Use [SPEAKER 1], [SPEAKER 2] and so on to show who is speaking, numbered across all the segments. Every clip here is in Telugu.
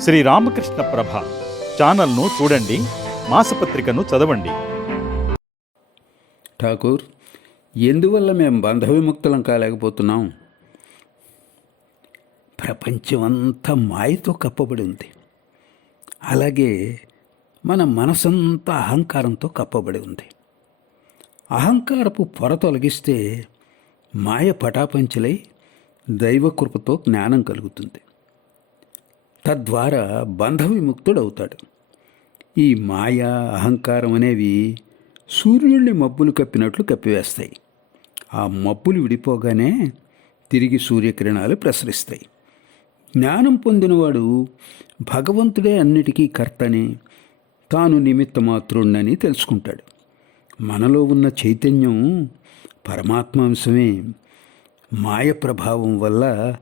[SPEAKER 1] శ్రీ రామకృష్ణ ప్రభ ఛానల్ను చూడండి మాసపత్రికను చదవండి.
[SPEAKER 2] ఠాకూర్ ఎందువల్ల మేము బంధ విముక్తులం కాలేకపోతున్నాం? ప్రపంచమంతా మాయతో కప్పబడి ఉంది. అలాగే మన మనసంతా అహంకారంతో కప్పబడి ఉంది. అహంకారపు పొర తొలగిస్తే మాయ పటాపంచలై దైవకృపతో జ్ఞానం కలుగుతుంది. తద్వారా బంధ విముక్తుడవుతాడు ఈ మాయ అహంకారం అనేవి సూర్యుడిని మబ్బులు కప్పినట్లు కప్పివేస్తాయి. ఆ మబ్బులు విడిపోగానే తిరిగి సూర్యకిరణాలు ప్రసరిస్తాయి. జ్ఞానం పొందినవాడు భగవంతుడే అన్నిటికీ కర్తని తాను నిమిత్త మాత్రుణ్ణని తెలుసుకుంటాడు. మనలో ఉన్న చైతన్యం పరమాత్మాంశమే మాయ ప్రభావం వల్ల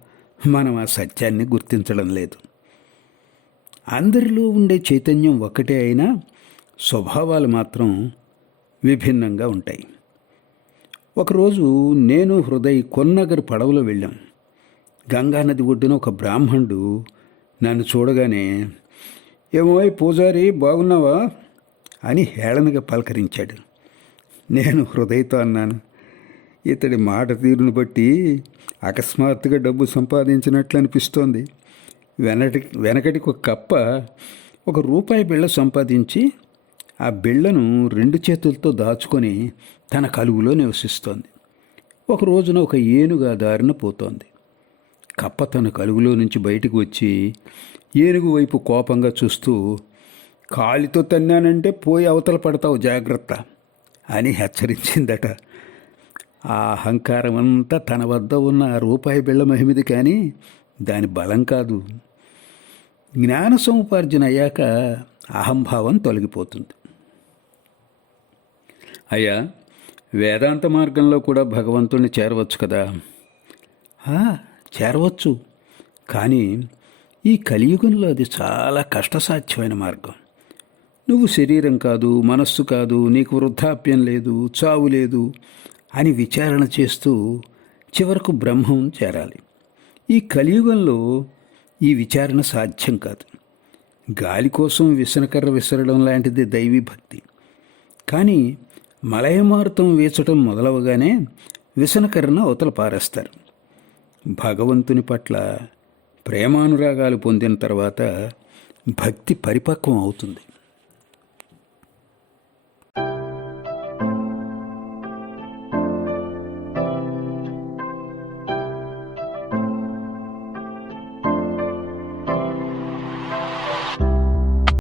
[SPEAKER 2] మనం ఆ సత్యాన్ని గుర్తించడం లేదు. అందరిలో ఉండే చైతన్యం ఒక్కటే అయినా స్వభావాలు మాత్రం విభిన్నంగా ఉంటాయి. ఒకరోజు నేను హృదయ్ కొన్నగర్ పడవలో వెళ్ళాం. గంగానది ఒడ్డున ఒక బ్రాహ్మణుడు నన్ను చూడగానే ఏమోయ్ పూజారి బాగున్నావా? అని హేళనగా పలకరించాడు. నేను హృదయతో అన్నాను ఇతడి మాట తీరును బట్టి అకస్మాత్తుగా డబ్బు సంపాదించినట్లు అనిపిస్తోంది వెనటి వెనకటికి ఒక కప్ప ఒక రూపాయి బిళ్ళ సంపాదించి ఆ బిళ్ళను రెండు చేతులతో దాచుకొని తన కలుగులో నివసిస్తోంది. ఒక రోజున ఒక ఏనుగు ఆ దారిన పోతోంది. కప్ప తన కలుగులో నుంచి బయటకు వచ్చి ఏనుగు వైపు కోపంగా చూస్తూ కాలితో తన్నానంటే పోయి అవతల పడతావు జాగ్రత్త అని హెచ్చరించిందట. ఆ అహంకారం అంతా తన వద్ద ఉన్న రూపాయి బిళ్ళ మహిమిది కానీ దాని బలం కాదు. జ్ఞాన సముపార్జన అయ్యాక అహంభావం తొలగిపోతుంది. అయ్యా వేదాంత మార్గంలో కూడా భగవంతుణ్ణి చేరవచ్చు కదా? ఆ, చేరవచ్చు. కానీ ఈ కలియుగంలో అది చాలా కష్టసాధ్యమైన మార్గం. నువ్వు శరీరం కాదు మనస్సు కాదు నీకు వృద్ధాప్యం లేదు చావు లేదు అని విచారణ చేస్తూ చివరకు బ్రహ్మం చేరాలి. ఈ కలియుగంలో ఈ విచారణ సాధ్యం కాదు. గాలి కోసం విసనకర్ర విసరడం లాంటిది దైవీ భక్తి. కానీ మలయమారుతం వేచడం మొదలవగానే విసనకర్రను అవతల పారేస్తారు. భగవంతుని పట్ల ప్రేమానురాగాలు పొందిన తర్వాత భక్తి పరిపక్వం అవుతుంది.